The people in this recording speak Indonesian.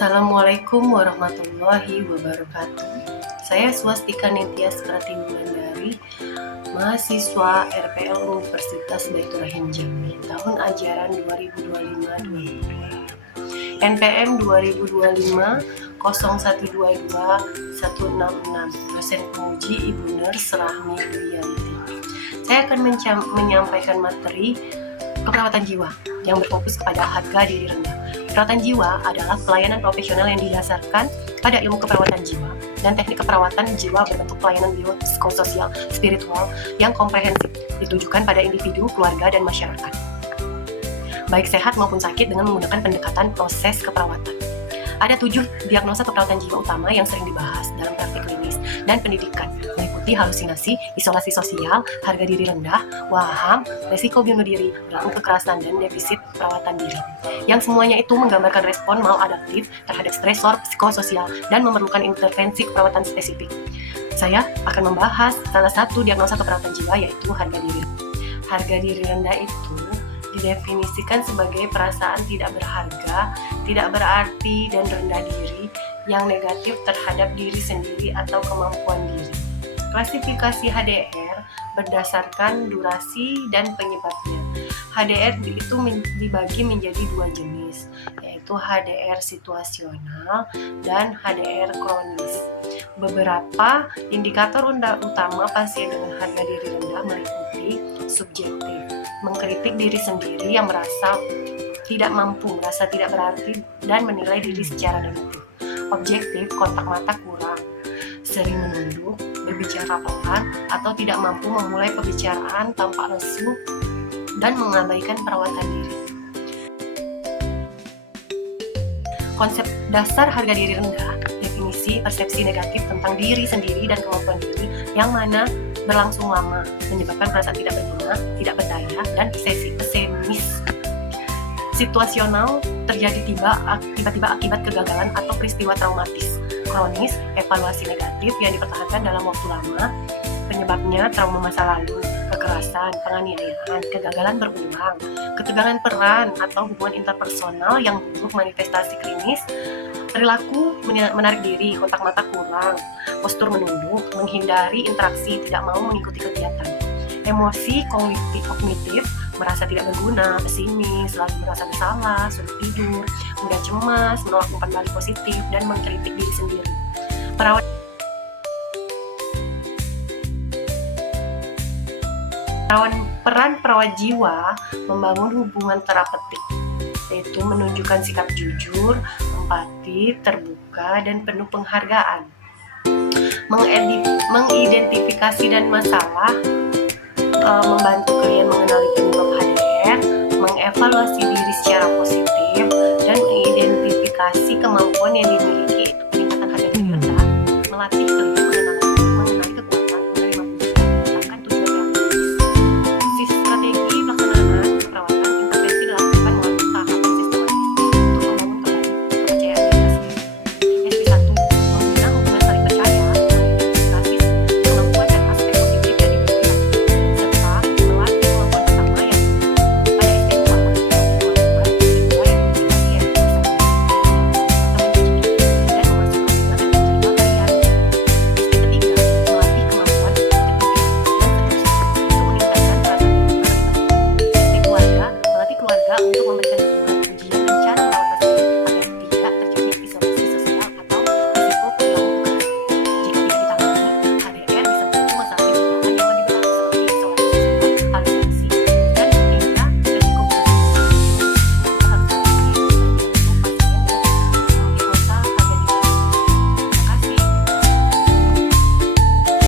Assalamualaikum warahmatullahi wabarakatuh. Saya Swastika Nitya Pratiwulandari, mahasiswa RPL Universitas Baitur Rahim Jambi, tahun ajaran 2025-2026. NPM 2025 0122 166, dosen penguji Ibu Nurs Rahmi Duyanti. Saya akan menyampaikan materi keperawatan jiwa yang berfokus kepada harga diri rendah. Keperawatan jiwa adalah pelayanan profesional yang didasarkan pada ilmu keperawatan jiwa dan teknik keperawatan jiwa berbentuk pelayanan biopsikososial spiritual yang komprehensif, ditujukan pada individu, keluarga, dan masyarakat, baik sehat maupun sakit, dengan menggunakan pendekatan proses keperawatan. Ada 7 diagnosa keperawatan jiwa utama yang sering dibahas dalam praktik klinis dan pendidikan, meliputi halusinasi, isolasi sosial, harga diri rendah, waham, resiko bunuh diri, perilaku kekerasan, dan defisit perawatan diri. Yang semuanya itu menggambarkan respon maladaptif terhadap stresor psikososial dan memerlukan intervensi keperawatan spesifik. Saya akan membahas salah satu diagnosa keperawatan jiwa, yaitu harga diri. Harga diri rendah itu didefinisikan sebagai perasaan tidak berharga, tidak berarti, dan rendah diri yang negatif terhadap diri sendiri atau kemampuan diri. Klasifikasi HDR berdasarkan durasi dan penyebabnya. HDR itu dibagi menjadi 2 jenis, yaitu HDR situasional dan HDR kronis. Beberapa indikator utama pasien dengan harga diri rendah meliputi subjektif, mengkritik diri sendiri yang merasa tidak mampu, merasa tidak berarti, dan menilai diri secara negatif. Objektif, kontak mata kurang, sering menunduk, berbicara pelan, atau tidak mampu memulai pembicaraan tanpa lesu, dan mengabaikan perawatan diri. Konsep dasar harga diri rendah, definisi persepsi negatif tentang diri sendiri dan kemampuan diri yang mana berlangsung lama, menyebabkan perasaan tidak berguna, tidak berdaya, dan pesimis. Situasional, terjadi tiba-tiba akibat kegagalan atau peristiwa traumatis. Kronis, evaluasi negatif yang dipertahankan dalam waktu lama, penyebabnya trauma masa lalu, kekerasan, penganiayaan, kegagalan berulang, ketegangan peran atau hubungan interpersonal yang buruk, manifestasi klinis, perilaku menarik diri, kontak mata kurang, postur menunduk, menghindari interaksi, tidak mau mengikuti kegiatan. Emosi kognitif, merasa tidak berguna, pesimis, selalu merasa bersalah, sulit tidur, mudah cemas, menolak umpan balik positif, dan mengkritik diri sendiri. Peran perawat jiwa membangun hubungan terapeutik, yaitu menunjukkan sikap jujur, empati, terbuka, dan penuh penghargaan, mengidentifikasi dan masalah, membantu klien mengenali penyebab HDR, mengevaluasi diri secara positif, dan mengidentifikasi kemampuan yang dimiliki